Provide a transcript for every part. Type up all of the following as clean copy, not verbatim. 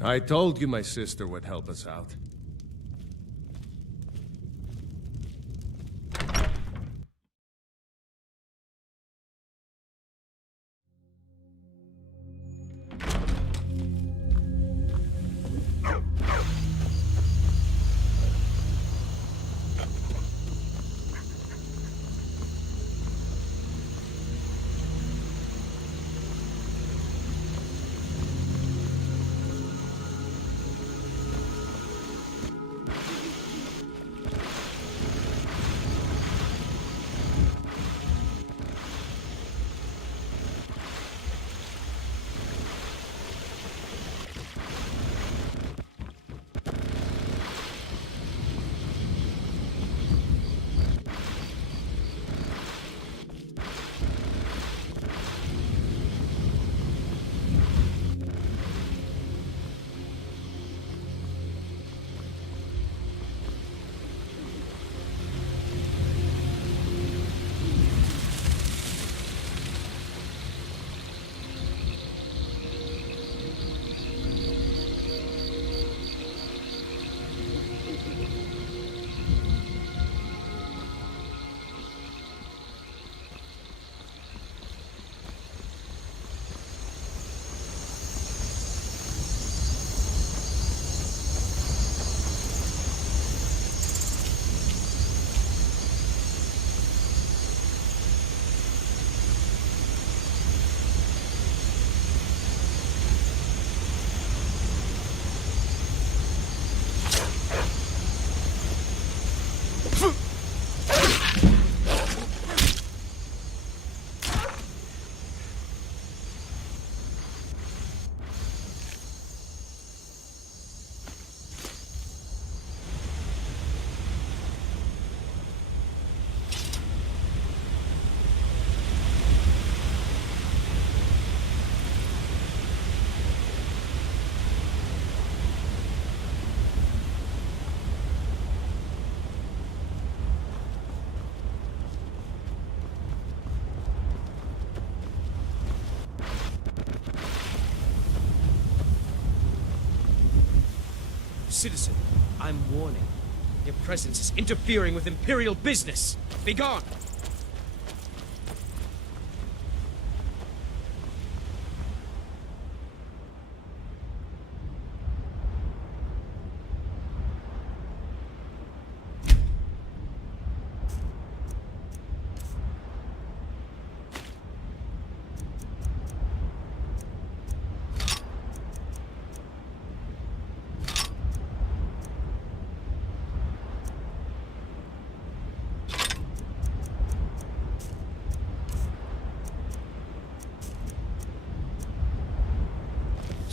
I told you my sister would help us out. Citizen, I'm warning. Your presence is interfering with Imperial business. Be gone!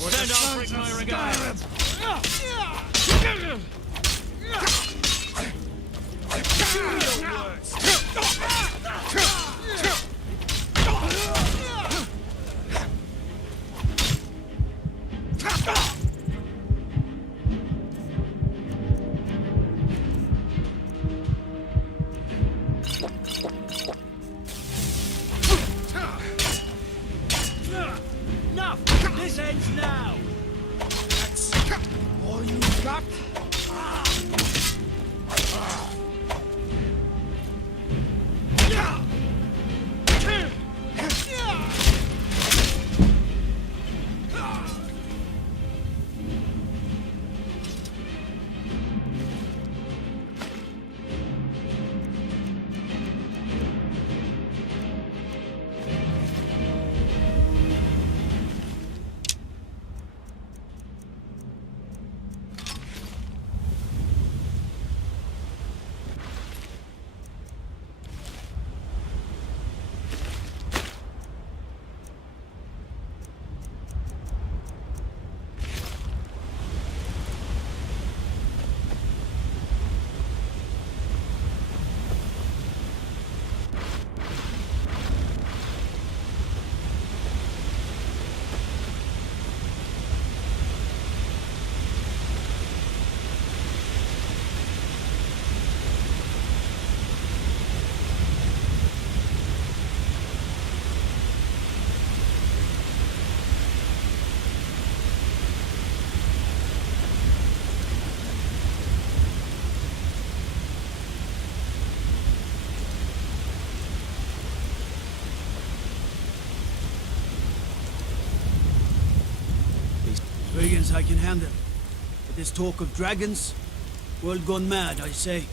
Stand off, break my regard! Enough! This ends now! That's all you got? Brigands I can handle. But this talk of dragons? World gone mad, I say.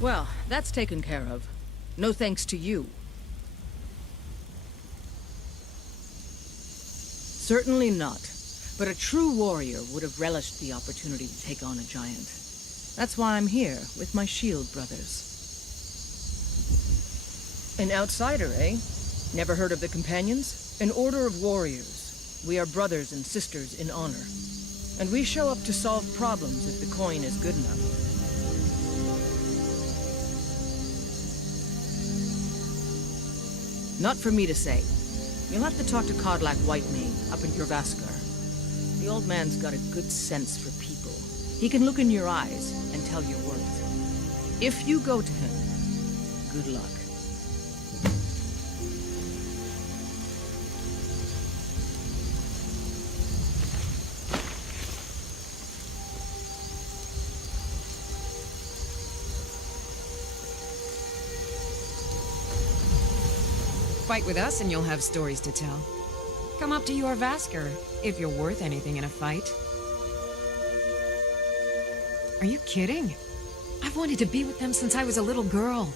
Well, that's taken care of. No thanks to you. Certainly not. But a true warrior would have relished the opportunity to take on a giant. That's why I'm here, with my shield brothers. An outsider, eh? Never heard of the Companions? An order of warriors. We are brothers and sisters in honor. And we show up to solve problems if the coin is good enough. Not for me to say. You'll have to talk to Kodlak Whitemane up in Jorvaskar. The old man's got a good sense for people. He can look in your eyes and tell your worth. If you go to him, good luck. Fight with us and you'll have stories to tell. Come up to your Vasker, if you're worth anything in a fight. Are you kidding? I've wanted to be with them since I was a little girl.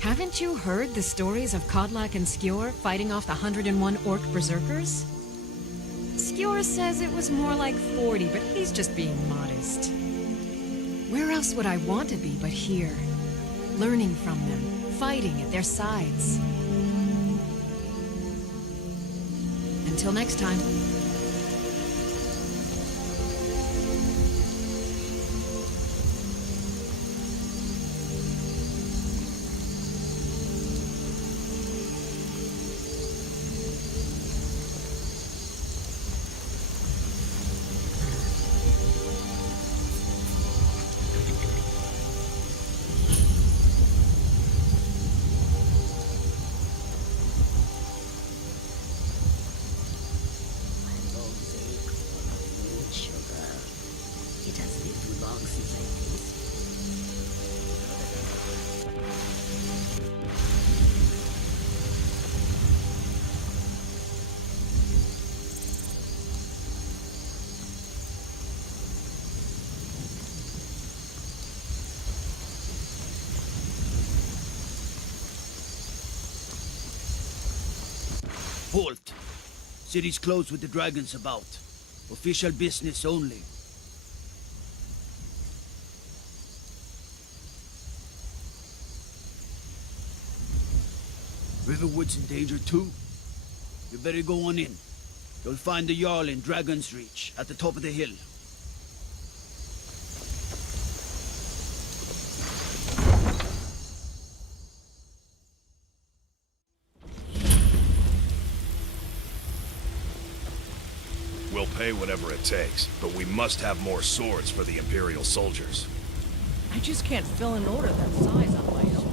Haven't you heard the stories of Kodlak and Skjor fighting off the 101 Orc Berserkers? Skjor says it was more like 40, but he's just being modest. Where else would I want to be but here? Learning from them, fighting at their sides. Until next time. Halt! City's closed with the dragons about. Official business only. Riverwood's in danger too? You better go on in. You'll find the Jarl in Dragon's Reach, at the top of the hill. We'll pay whatever it takes, but we must have more swords for the Imperial soldiers. I just can't fill an order that size on my own.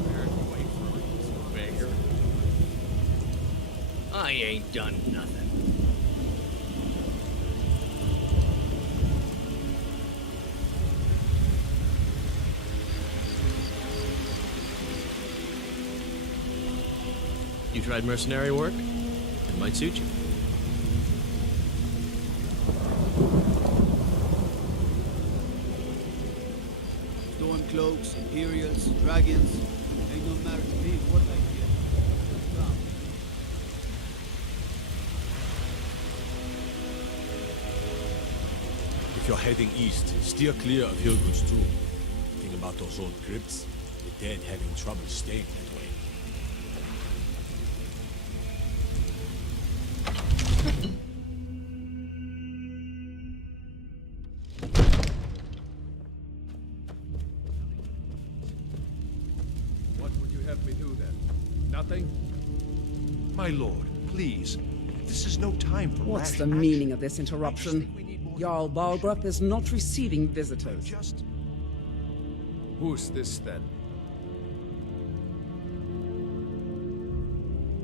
I ain't done nothing. You tried mercenary work? It might suit you. Stormcloaks, Imperials, dragons. They don't matter to me what I get. Come. If you're heading east, steer clear of Hilgud's tomb. Think about those old crypts. The dead having trouble staying that way. nothing? My lord, please. This is no time for What's rash the action. meaning of this I just interruption? think we need more Jarl information. Balgruuf is not receiving visitors. Just... Who's this then?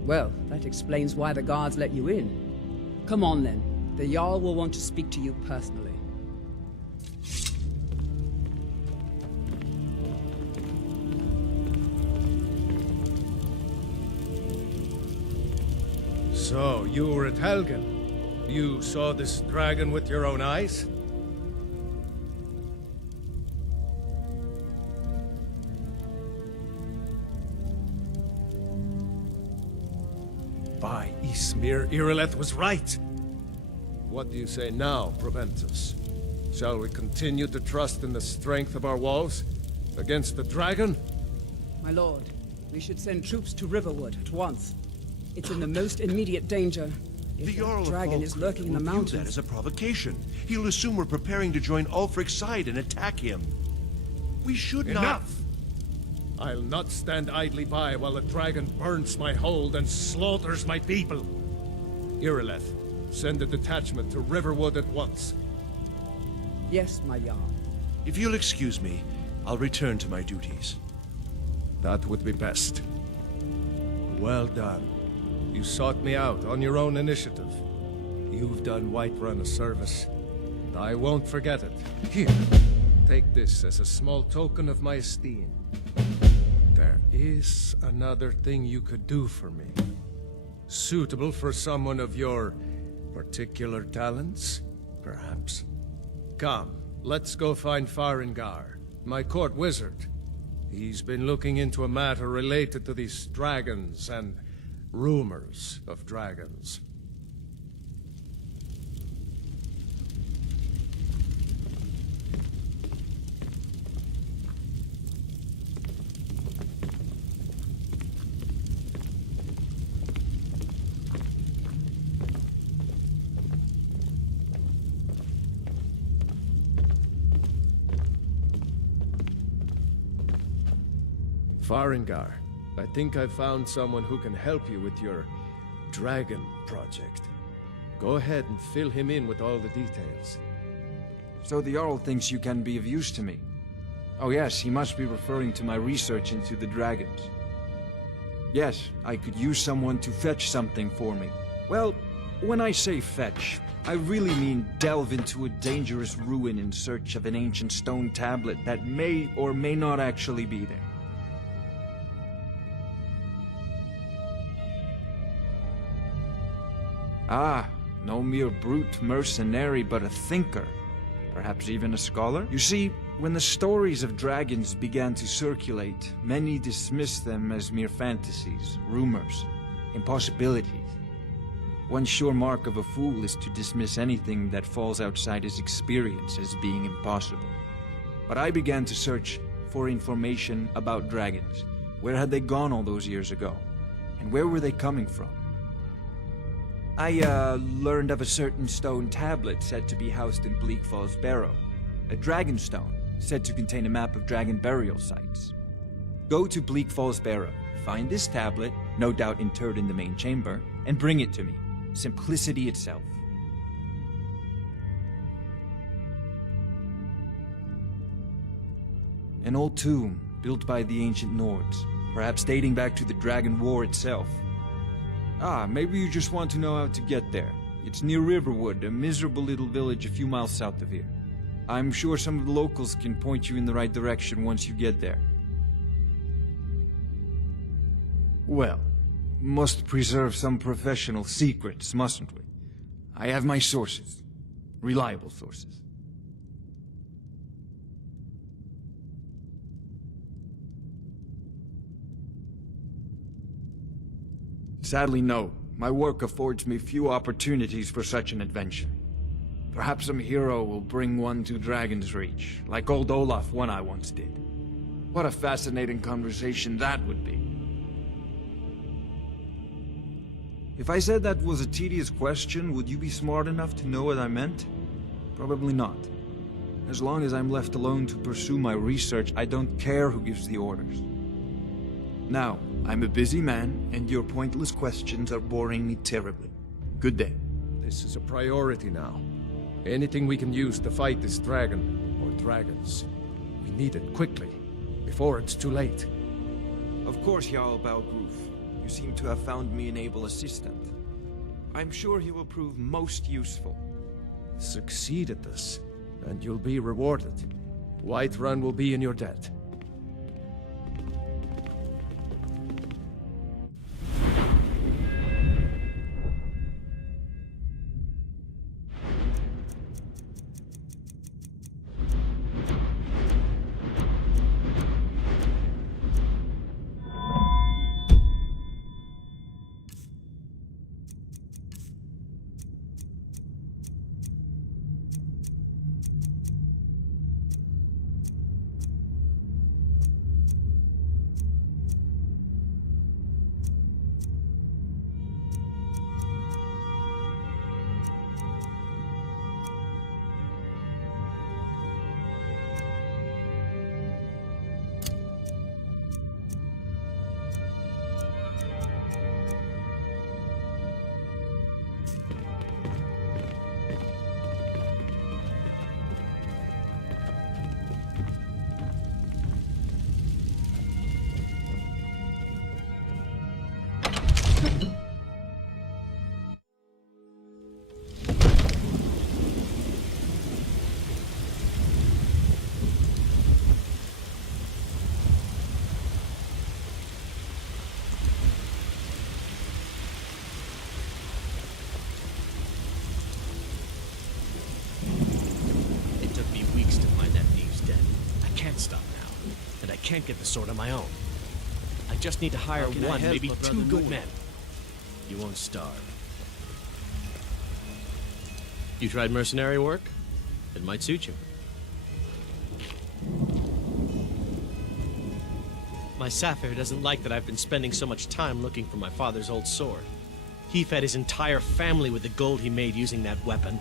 Well, that explains why the guards let you in. Come on then. The Jarl will want to speak to you personally. So, you were at Helgen. You saw this dragon with your own eyes? By Ismir, Irileth was right. What do you say now, Proventus? Shall we continue to trust in the strength of our walls? Against the dragon? My lord, we should send troops to Riverwood at once. It's in the most immediate danger. If The that Jarl of dragon is Falkreath lurking in the will view that mountains. as a provocation. He'll assume we're preparing to join Ulfric's side and attack him. We should not... Enough! I'll not stand idly by while the dragon burns my hold and slaughters my people. Irileth, send a detachment to Riverwood at once. Yes, my Jarl. If you'll excuse me, I'll return to my duties. That would be best. Well done. You sought me out on your own initiative. You've done Whiterun a service, and I won't forget it. Here, take this as a small token of my esteem. There is another thing you could do for me. Suitable for someone of your particular talents, perhaps. Come, let's go find Farengar, my court wizard. He's been looking into a matter related to these dragons and rumors of dragons. Farengar, I think I found someone who can help you with your dragon project. Go ahead and fill him in with all the details. So the Jarl thinks you can be of use to me. Oh yes, he must be referring to my research into the dragons. Yes, I could use someone to fetch something for me. Well, when I say fetch, I really mean delve into a dangerous ruin in search of an ancient stone tablet that may or may not actually be there. Ah, no mere brute mercenary, but a thinker. Perhaps even a scholar? You see, when the stories of dragons began to circulate, many dismissed them as mere fantasies, rumors, impossibilities. One sure mark of a fool is to dismiss anything that falls outside his experience as being impossible. But I began to search for information about dragons. Where had they gone all those years ago? And where were they coming from? I learned of a certain stone tablet said to be housed in Bleak Falls Barrow. A dragon stone, said to contain a map of dragon burial sites. Go to Bleak Falls Barrow, find this tablet, no doubt interred in the main chamber, and bring it to me. Simplicity itself. An old tomb, built by the ancient Nords, perhaps dating back to the Dragon War itself. Ah, maybe you just want to know how to get there. It's near Riverwood, a miserable little village a few miles south of here. I'm sure some of the locals can point you in the right direction once you get there. Well, must preserve some professional secrets, mustn't we? I have my sources. Reliable sources. Sadly, no. My work affords me few opportunities for such an adventure. Perhaps some hero will bring one to Dragon's Reach, like old Olaf one I once did. What a fascinating conversation that would be. If I said that was a tedious question, would you be smart enough to know what I meant? Probably not. As long as I'm left alone to pursue my research, I don't care who gives the orders. Now, I'm a busy man, and your pointless questions are boring me terribly. Good day. This is a priority now. Anything we can use to fight this dragon, or dragons. We need it quickly, before it's too late. Of course, Jarl Balgruf. You seem to have found me an able assistant. I'm sure he will prove most useful. Succeed at this, and you'll be rewarded. Whiterun will be in your debt. Can't get the sword on my own. I just need to hire one, maybe two good men. You won't starve. You tried mercenary work? It might suit you. My Sapphire doesn't like that I've been spending so much time looking for my father's old sword. He fed his entire family with the gold he made using that weapon.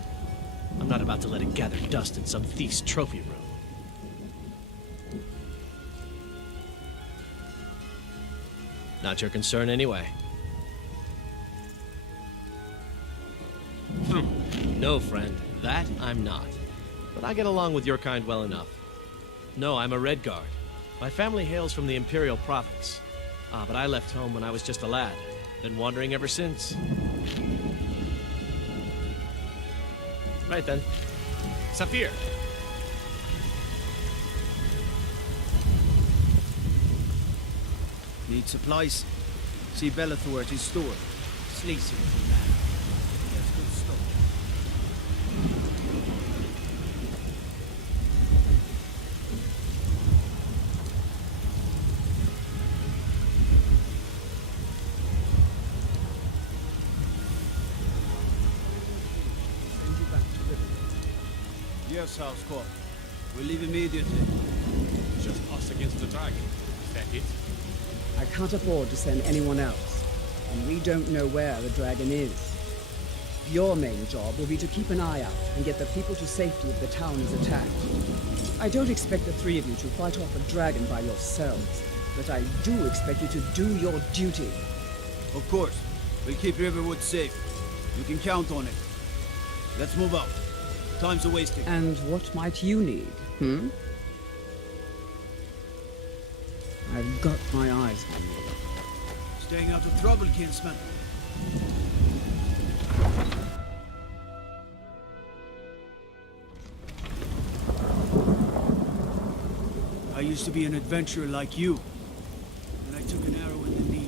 I'm not about to let it gather dust in some thief's trophy room. Not your concern anyway. No, friend, that I'm not. But I get along with your kind well enough. No, I'm a Redguard. My family hails from the Imperial Province. But I left home when I was just a lad. Been wandering ever since. Right then. Saphir! Need supplies? See Bellathor at his store. Sleazy little man. He has good stock. Send you back to Riverwood. Yes, House Court. We'll leave immediately. Just us against the dragon. Is that it? I can't afford to send anyone else, and we don't know where the dragon is. Your main job will be to keep an eye out and get the people to safety if the town is attacked. I don't expect the three of you to fight off a dragon by yourselves, but I do expect you to do your duty. Of course. We'll keep Riverwood safe. You can count on it. Let's move out. Time's a-wasting. And what might you need, hmm? I've got my eyes on you. Staying out of trouble, kinsman. I used to be an adventurer like you, and I took an arrow in the knee.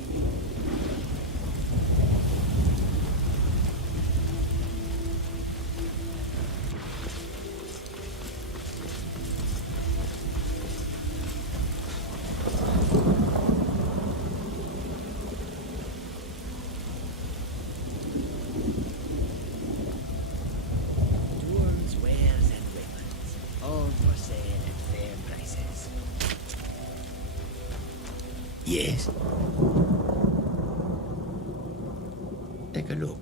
Yes. Take a look.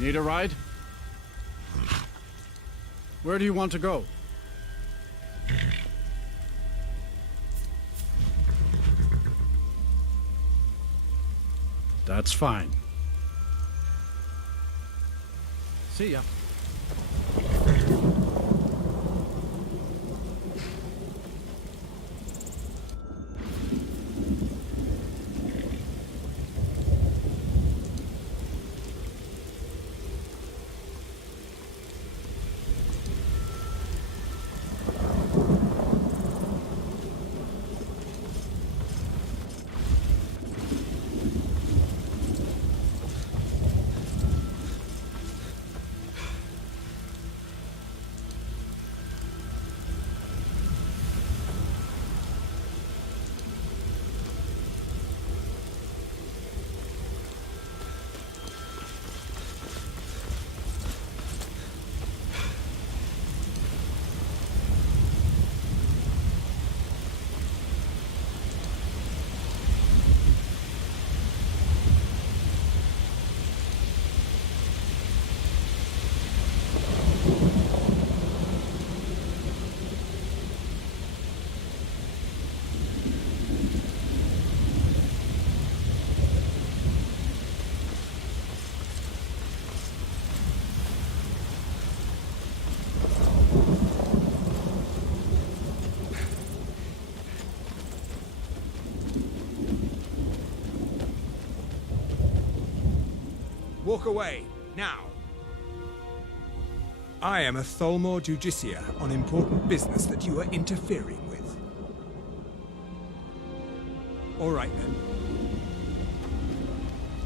Need a ride? Where do you want to go? That's fine. See ya. Walk away, now. I am a Tholmor Judiciar on important business that you are interfering with. All right, then.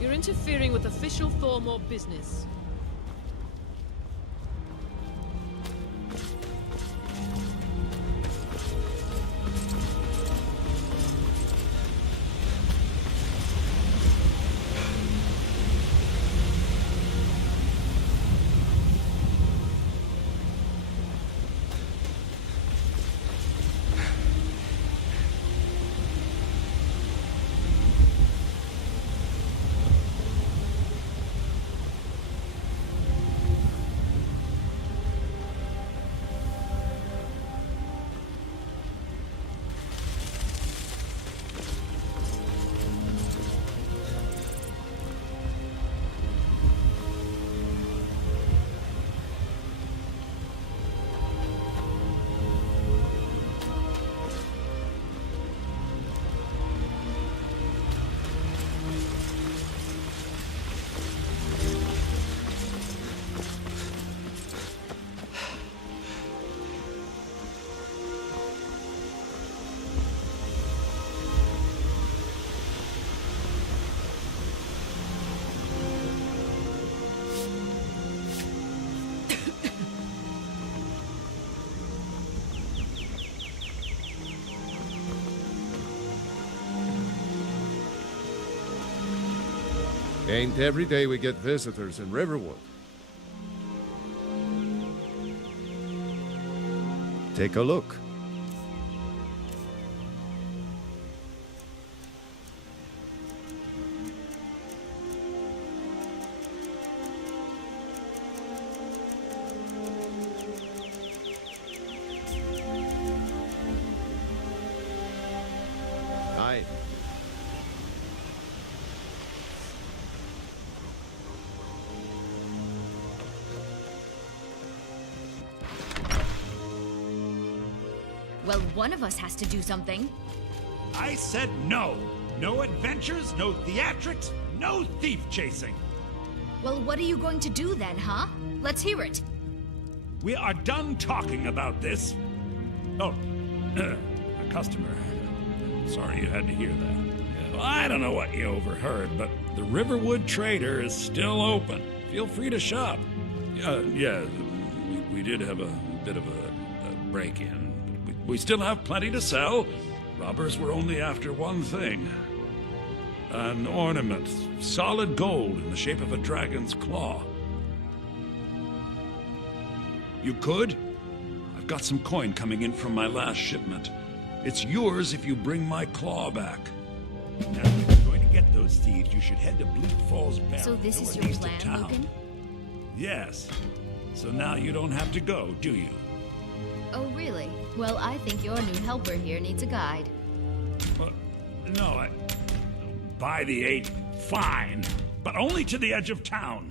You're interfering with official Tholmor business. Ain't every day we get visitors in Riverwood. Take a look. Aye. Well, one of us has to do something. I said no. No adventures, no theatrics, no thief chasing. Well, what are you going to do then, huh? Let's hear it. We are done talking about this. Oh, a customer. Sorry you had to hear that. Well, I don't know what you overheard, but the Riverwood Trader is still open. Feel free to shop. Yeah, we did have a bit of a break-in. We still have plenty to sell. Robbers were only after one thing. An ornament, solid gold in the shape of a dragon's claw. You could? I've got some coin coming in from my last shipment. It's yours if you bring my claw back. Now, if you're going to get those thieves, you should head to Bleak Falls Barrow. So this is your northeast of plan, town. Logan? Yes. So now you don't have to go, do you? Oh, really? Well, I think your new helper here needs a guide. No, by the 8, fine. But only to the edge of town.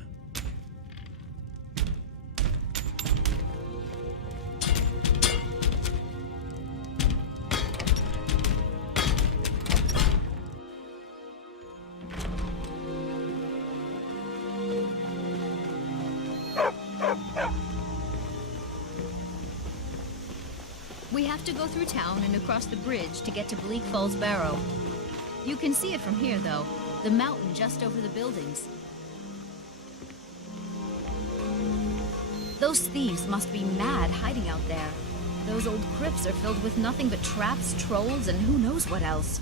We have to go through town and across the bridge to get to Bleak Falls Barrow. You can see it from here, though. The mountain just over the buildings. Those thieves must be mad hiding out there. Those old crypts are filled with nothing but traps, trolls, and who knows what else.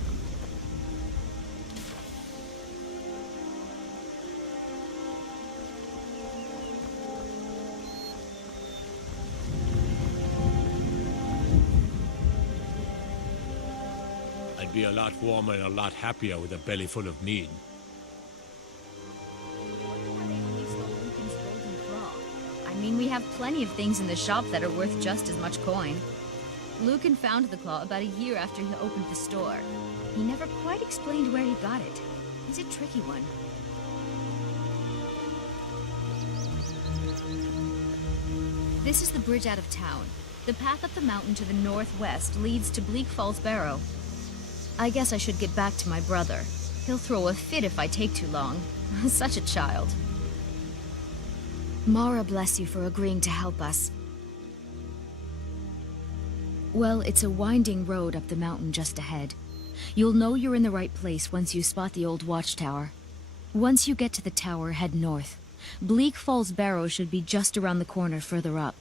I'd be a lot warmer and a lot happier with a belly full of mead. I mean, we have plenty of things in the shop that are worth just as much coin. Lucan found the claw about a year after he opened the store. He never quite explained where he got it. He's a tricky one. This is the bridge out of town. The path up the mountain to the northwest leads to Bleak Falls Barrow. I guess I should get back to my brother. He'll throw a fit if I take too long. Such a child. Mara bless you for agreeing to help us. Well, it's a winding road up the mountain just ahead. You'll know you're in the right place once you spot the old watchtower. Once you get to the tower, head north. Bleak Falls Barrow should be just around the corner further up.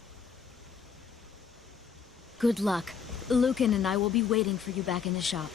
Good luck. Lucan and I will be waiting for you back in the shop.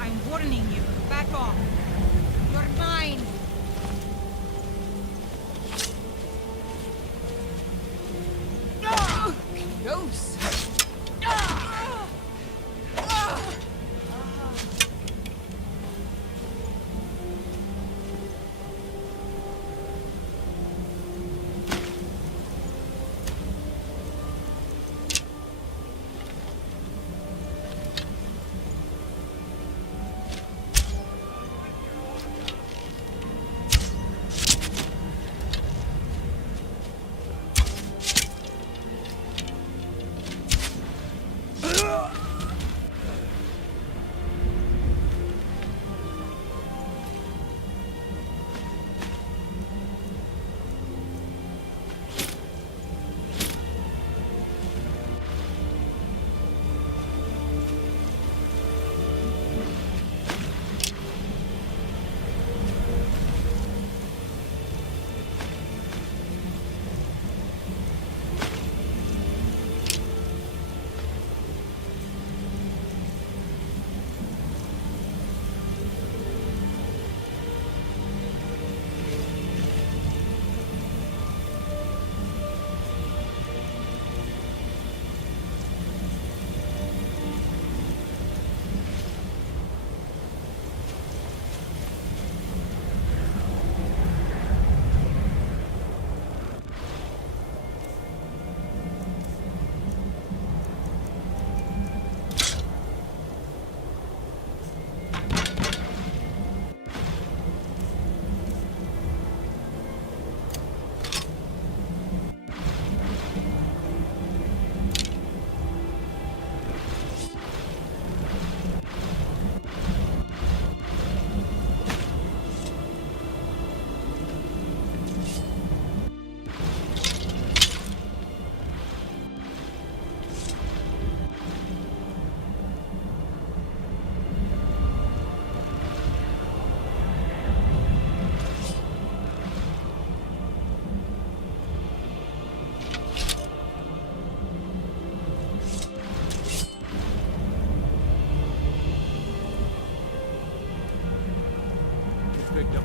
I'm warning you. Back off. You're mine. Gross.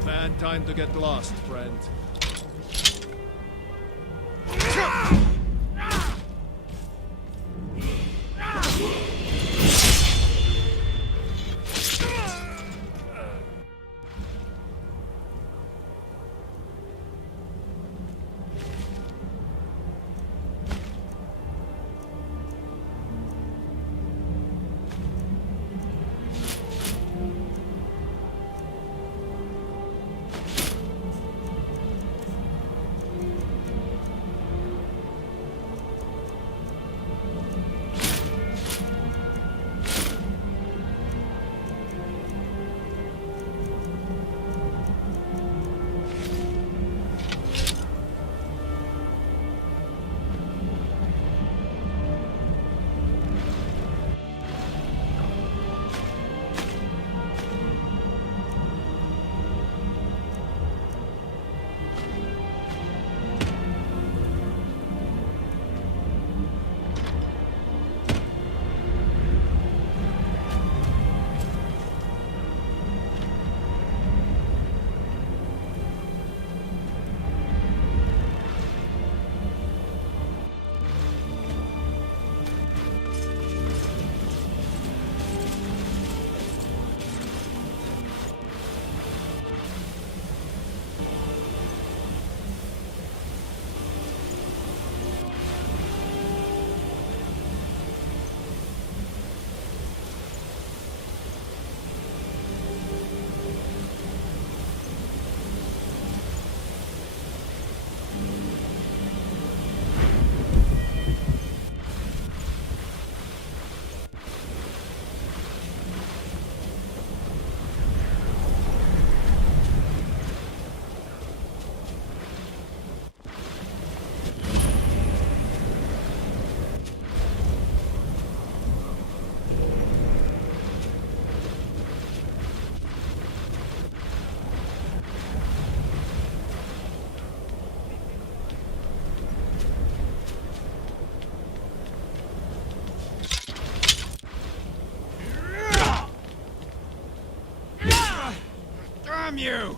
Bad time to get lost, friend. Damn you!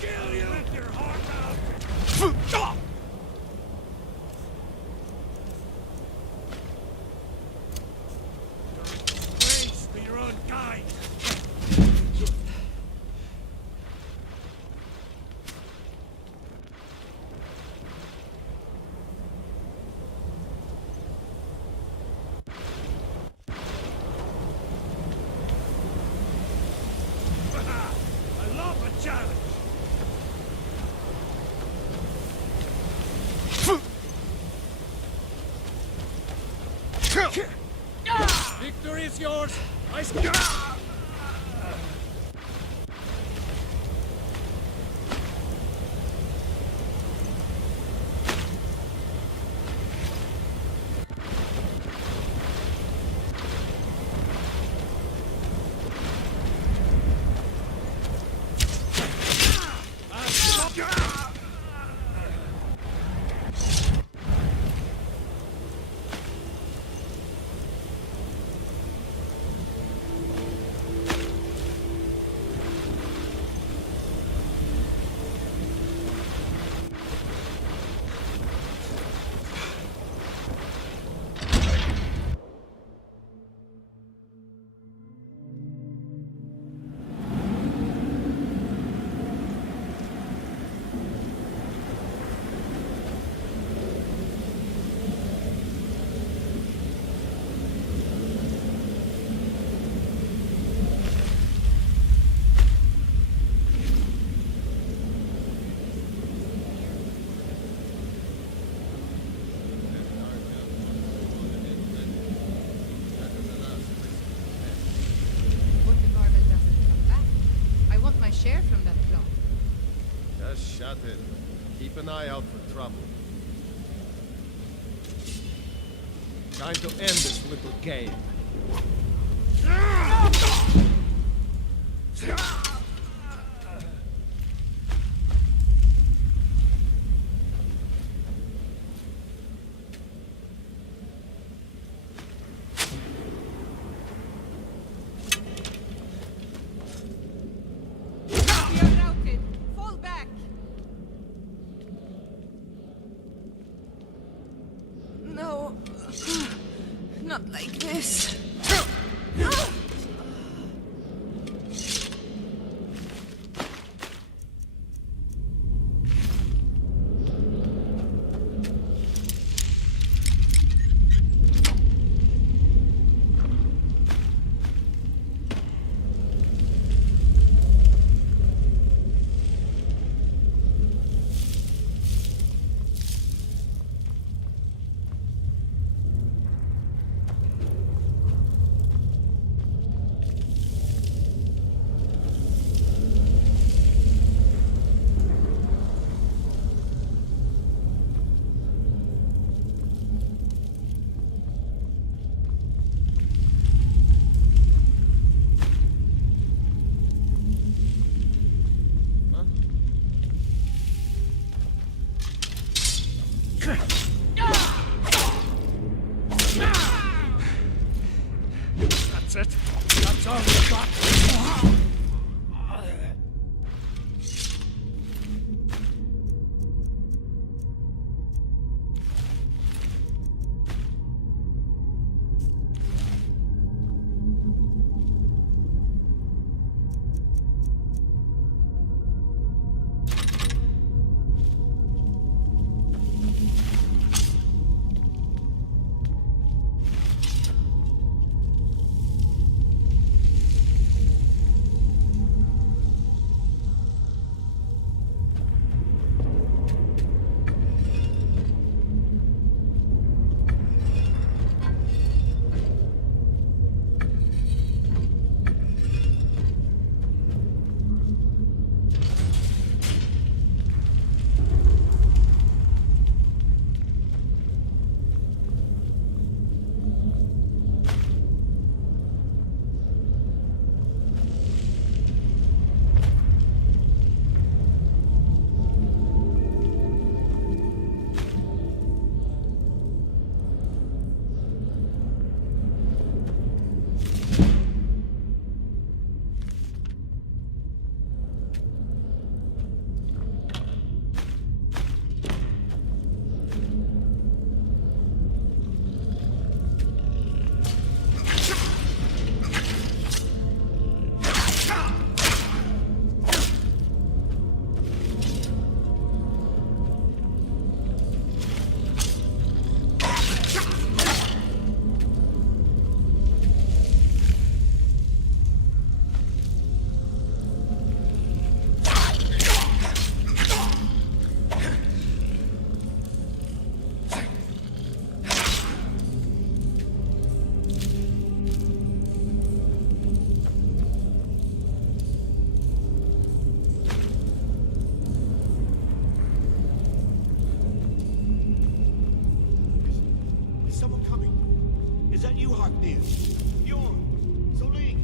Kill you with your heart out! Waste for your own kind! I love a challenge! Victory is yours! I What if Marvel doesn't come back? I want my share from that cloth. Just shut it. Keep an eye out for trouble. Time to end this little game. Not like this. That's it. That's all we've got. Is that you, Harknir? Bjorn, Soling.